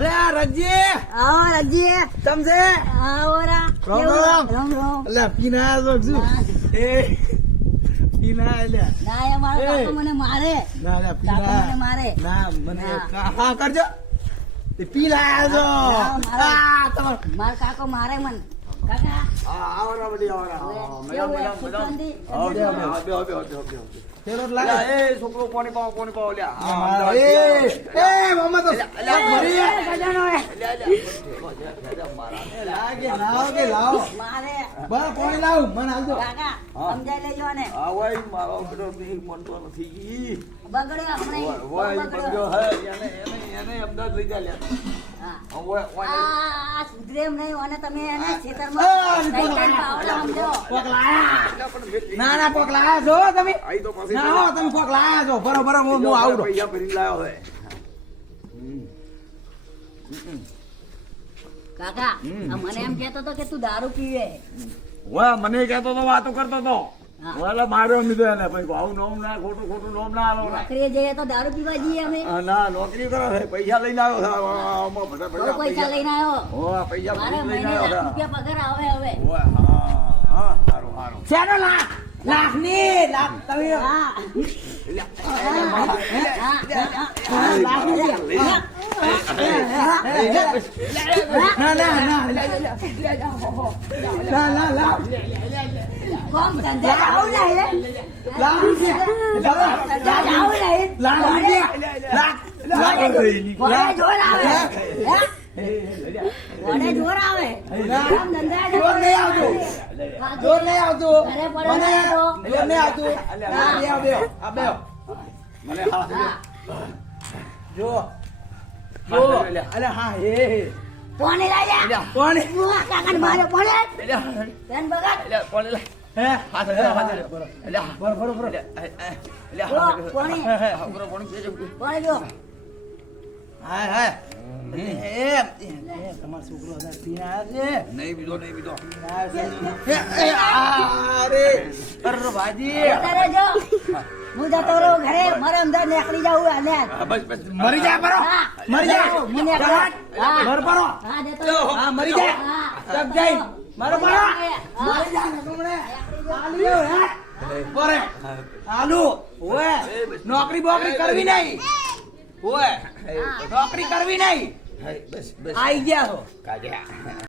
અરે આ રજી આવો રજી સમજે આવો રા રામ રામ. રામ એટલે પીના આવ્યો છું એ પીના આલ્યા ના એ મારો કાકો મને મારે ના રે કાકો મને પીના મારે ના મને હા. હા કરજો એ પીલા આવ્યો હા, મારે. આ તમાર મારો કાકો મારે મન કાકા આવરા બડી આવરા કેવું હે? સુખ શાંતિ? તેરો લાગે એ છોકરો કોની પાવ લ્યા એ મમ્મા તો મરી ગજાનો હે. લાગે લાવો કે લાવો મારે બા પાણી લાવ મને આવજો કાકા સમજાઈ લેજો ને આવાય મારો બેટો બી મનતો નથી બગડ્યો હમણાં વાય બગડ્યો. બગડ્યો હે એને અમદાવાદ લઈ જા લ્યા હા. ઓય આ સુધરે એમ નહીં અને તમે એને આ, ખેતરમાં નીકળો. ત્રણ પાવડા સમજો. કોક લાયા ના ના કોક લાયા છો તમે આઈ તો પાસે ના હો તમે કોક લાયા છો બરોબર હું આવડો પૈસા ભરી લાયો હે કાકા આ મને એમ કહેતો હતો કે તું દારૂ પીવે વાહ મને કહેતો તો વાતો કરતો તો હા. વાલા માર્યો લીધો એને ભાઈ આવું નોમ ના ખોટું નોમ ના આલો ના નોકરીએ જઈએ તો દારૂ પીવા જઈએ અમે ના નોકરી કરો છે પૈસા લઈને આવ્યો છે આમાં બધા બહુ પૈસા લઈને આવ્યો ઓ પૈસા મારે લઈને મહિને આવ્યો લાખ છે રૂપિયા પગાર આવે હવે ઓય હા સારું સારું શેનો લાખ લાખ ની લાખ તમે હા લાખ ની ના ના ના ના ના લાખ કોમ ધંધા આવું નહીં લાખ રૂપિયા ધંધા આવું નહીં લાખ રૂપિયા લાખ લાખ વડે જોર આવે વડે જોર આવે કોમ ધંધા જોર નહીં આવતું જોર નહીં આવતું ઘરે પડ્યો મને નહીં તો. જોર નહીં આવતું આ બે આ બે મને હાથ હા. જો જો અરે હા હે કોને લઈ જા કોણ બુઆ કાકાને મારે પડે તેન બગડ હે બરોબર કોને કોને જો હા હા તમારો છોકરો હતા પીના આવ્યા નહીં બીજો છે અરે અરે ભાજી તારે જો હું જતો રહું ઘરે મારે અંદર નીકળી જાઉં આને બસ મરી જા પરો હા. મરી જા હું નીકળું. હા. મર પરો હા જતો રહું. હા મરી જા હા. તબ જઈ મર પરો હા. મરી જા નકમણે આલુ હે પરે આલુ ઓએ નોકરી બોકરી કરવી નહીં ઓએ નોકરી કરવી નહીં બસ આઈ ગયા છો કાજ્યા